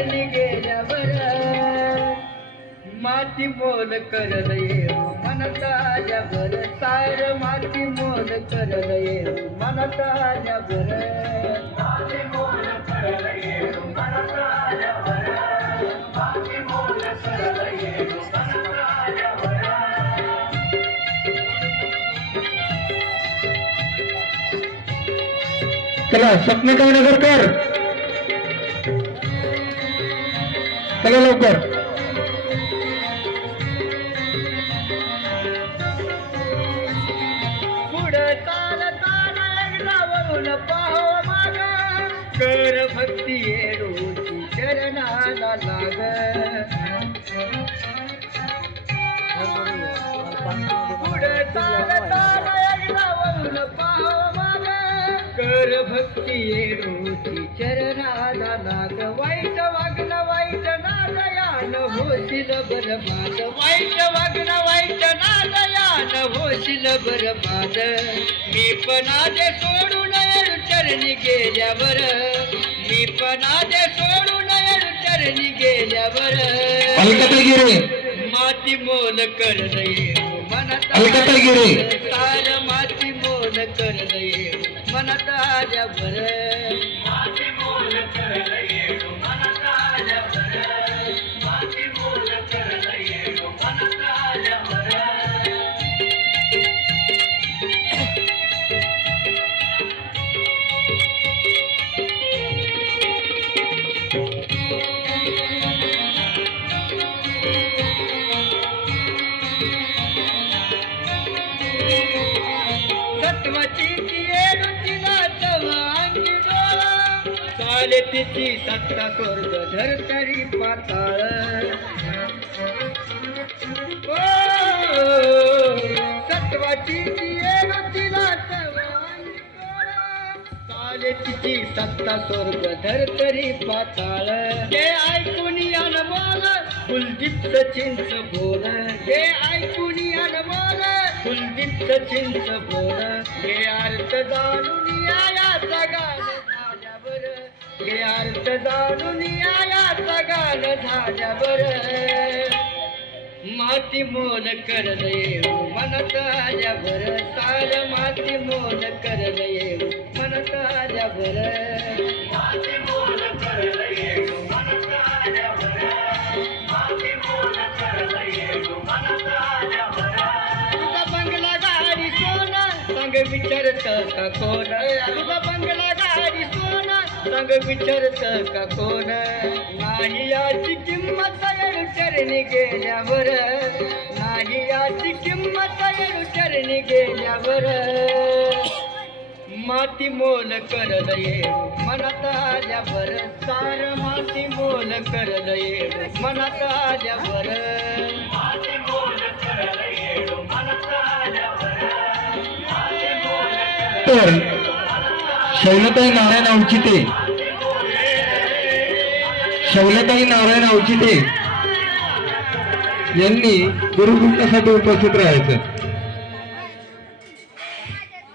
चरणी गेल्यावर माती मोल करल येऊ मनता जबर सार माती मोल करल येऊ मनता जबर माती मोल करल येऊ चला लवकर. कर भक्ती येडूची चरणाला लाग. पुढं पाहो कर भक्ती येडूची चरणाला लाग. वाईट होशील बरबाद. वाईट वागणं वाईट नादयान होशील बरबाद. मी पण आजे सोडून चरणी गेल्यावर मी पण आजे सोडून चरणी गेल्यावर. माती मोल कर गिरे. सार माती मोल कर मनात आल्यावर. चाले तिची सत्ता स्वर्ग धरतरी पाताळ. सत्वाची चाले तिची सत्ता स्वर्ग धरतरी पाताळ. ते ऐक अनमोल कुलदीप चिंच बोल हे ऐकून अनमोल कुलदीप चिंच बोल हे अर्थ जाणून याचा गाण झाल्यावर. हे अर्थ जाणून याचा गाण झाल्यावर. माती मोल करल हो मनात आल्यावर सार माती मोल विचारत का कोण? बंगला गाडी सोन सांग विचारत का कोण नाही याची किंमत येणू चरणी गेल्यावर नाही याची किंमत येणू चरणी गेल्यावर माती मोल करल येऊ मनात आल्यावर सार माती मोल करल येऊ मनात आल्यावर डॉक्टर शैलताई नारायण औचिते शैलताई नारायण औचिते यांनी गुरुकृष्णासाठी उपस्थित राहायचं.